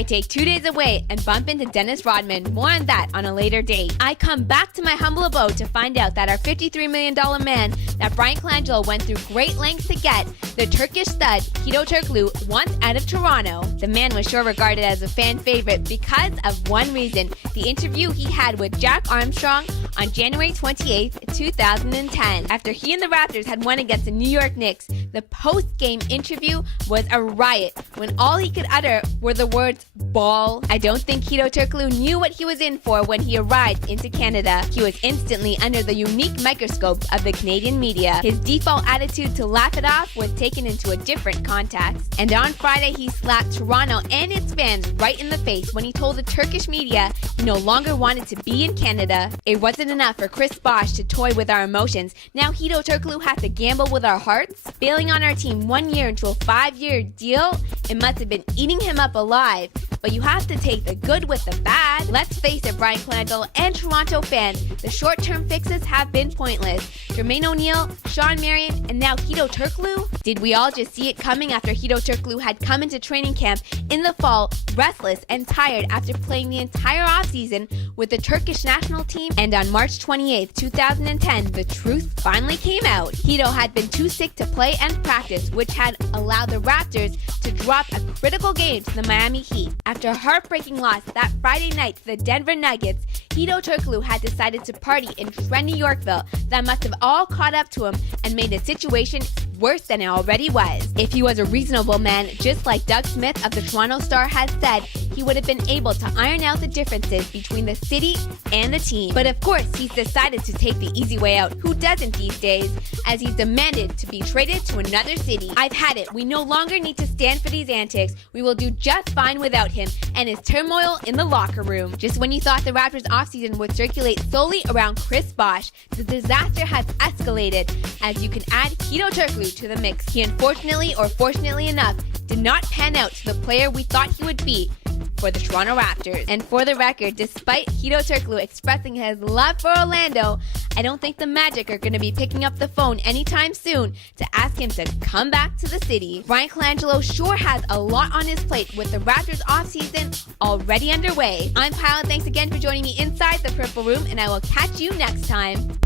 I take 2 days away and bump into Dennis Rodman. More on that on a later date. I come back to my humble abode to find out that our $53 million man that Brian Colangelo went through great lengths to get, the Turkish stud Hedo Turkoglu, wants out of Toronto. The man was sure regarded as a fan favorite because of one reason: the interview he had with Jack Armstrong on January 28, 2010. After he and the Raptors had won against the New York Knicks, the post-game interview was a riot when all he could utter were the words "ball." I don't think Hedo Turkoglu knew what he was in for when he arrived into Canada. He was instantly under the unique microscope of the Canadian media. His default attitude to laugh it off was taken into a different context. And on Friday, he slapped Toronto and its fans right in the face when he told the Turkish media he no longer wanted to be in Canada. It wasn't enough for Chris Bosh to toy with our emotions. Now Hedo Turkoglu has to gamble with our hearts? Bailing on our team 1 year into a 5-year deal? It must have been eating him up alive. But you have to take the good with the bad. Let's face it, Brian Colangelo and Toronto fans, the short-term fixes have been pointless. Jermaine O'Neal, Sean Marion, and now Hedo Turkoglu? Did we all just see it coming after Hedo Turkoglu had come into training camp in the fall, restless and tired after playing the entire offseason with the Turkish national team? And on March 28, 2010, the truth finally came out. Hedo had been too sick to play and practice, which had allowed the Raptors to drop a critical game to the Miami Heat. After a heartbreaking loss that Friday night to the Denver Nuggets, Hedo Turkoglu had decided to party in trendy Yorkville. That must have all caught up to him and made the situation worse than it already was. If he was a reasonable man, just like Doug Smith of the Toronto Star has said, he would have been able to iron out the differences between the city and the team. But of course, he's decided to take the easy way out. Who doesn't these days? As he's demanded to be traded to another city. I've had it. We no longer need to stand for these antics. We will do just fine without him and his turmoil in the locker room. Just when you thought the Raptors offseason would circulate solely around Chris Bosh, the disaster has escalated as you can add Hedo Turkoglu to the mix. He unfortunately, or fortunately enough, did not pan out to the player we thought he would be for the Toronto Raptors. And for the record, despite Hedo Turkoglu expressing his love for Orlando, I don't think the Magic are going to be picking up the phone anytime soon to ask him to come back to the city. Brian Colangelo sure has a lot on his plate with the Raptors offseason already underway. I'm Kyle, thanks again for joining me inside the Purple Room, and I will catch you next time.